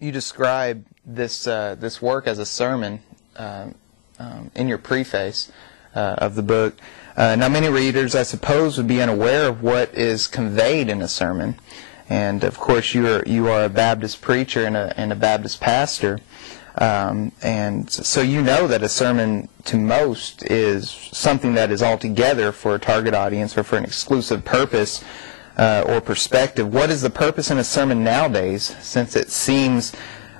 you describe this work as a sermon in your preface of the book. Now, many readers, I suppose, would be unaware of what is conveyed in a sermon, and of course, you are a Baptist preacher and a Baptist pastor, and so you know that a sermon to most is something that is altogether for a target audience or for an exclusive purpose or perspective. What is the purpose in a sermon nowadays, since it seems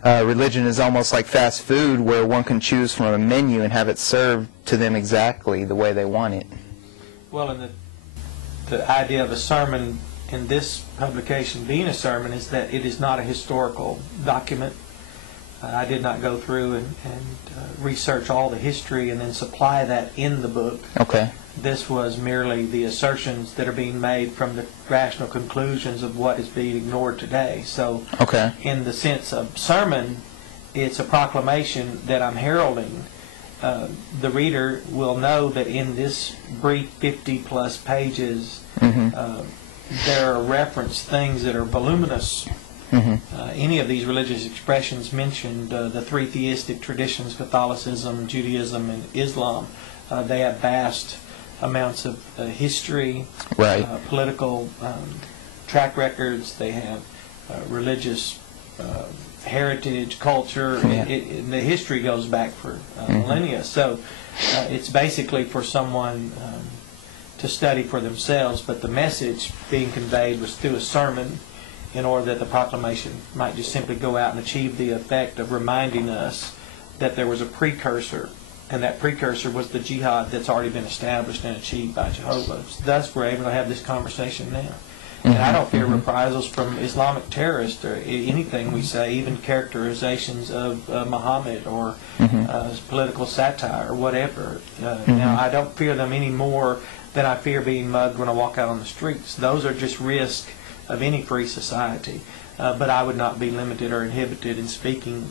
religion is almost like fast food where one can choose from a menu and have it served to them exactly the way they want it? Well, and the idea of a sermon in this publication being a sermon is that it is not a historical document. I did not go through and research all the history and then supply that in the book. Okay. This was merely the assertions that are being made from the rational conclusions of what is being ignored today. So, okay, in the sense of sermon, it's a proclamation that I'm heralding. The reader will know that in this brief 50-plus pages, there are referenced things that are voluminous. Any of these religious expressions mentioned, the three theistic traditions, Catholicism, Judaism, and Islam, they have vast amounts of history, right, political track records. They have religious heritage, culture. Yeah. The history goes back for millennia. So it's basically for someone to study for themselves, but the message being conveyed was through a sermon in order that the proclamation might just simply go out and achieve the effect of reminding us that there was a precursor, and that precursor was the jihad that's already been established and achieved by Jehovah. Thus, we're able to have this conversation now. And I don't fear reprisals from Islamic terrorists or anything we say, even characterizations of Muhammad or political satire or whatever. Now, I don't fear them any more than I fear being mugged when I walk out on the streets. Those are just risks of any free society. But I would not be limited or inhibited in speaking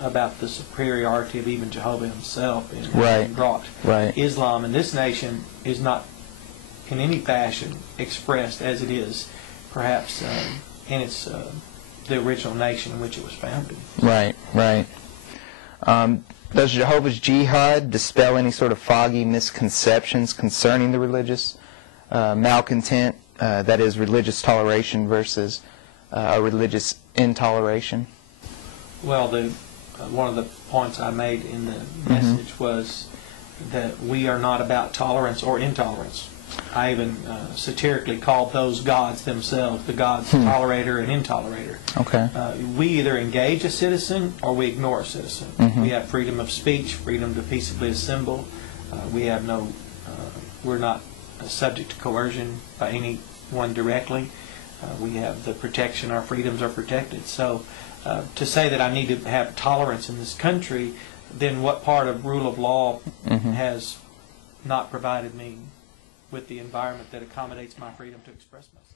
about the superiority of even Jehovah himself and brought. Islam in this nation is not in any fashion expressed as it is perhaps in its the original nation in which it was founded. Right. Does Jehovah's Jihad dispel any sort of foggy misconceptions concerning the religious malcontent, that is, religious toleration versus a religious intoleration? Well, one of the points I made in the message was that we are not about tolerance or intolerance. I even satirically called those gods themselves the gods tolerator and intolerator. Okay. We either engage a citizen or we ignore a citizen. We have freedom of speech, freedom to peaceably assemble. We have no, we're not subject to coercion by anyone directly. We have the protection, our freedoms are protected. So to say that I need to have tolerance in this country, then what part of rule of law has not provided me with the environment that accommodates my freedom to express myself?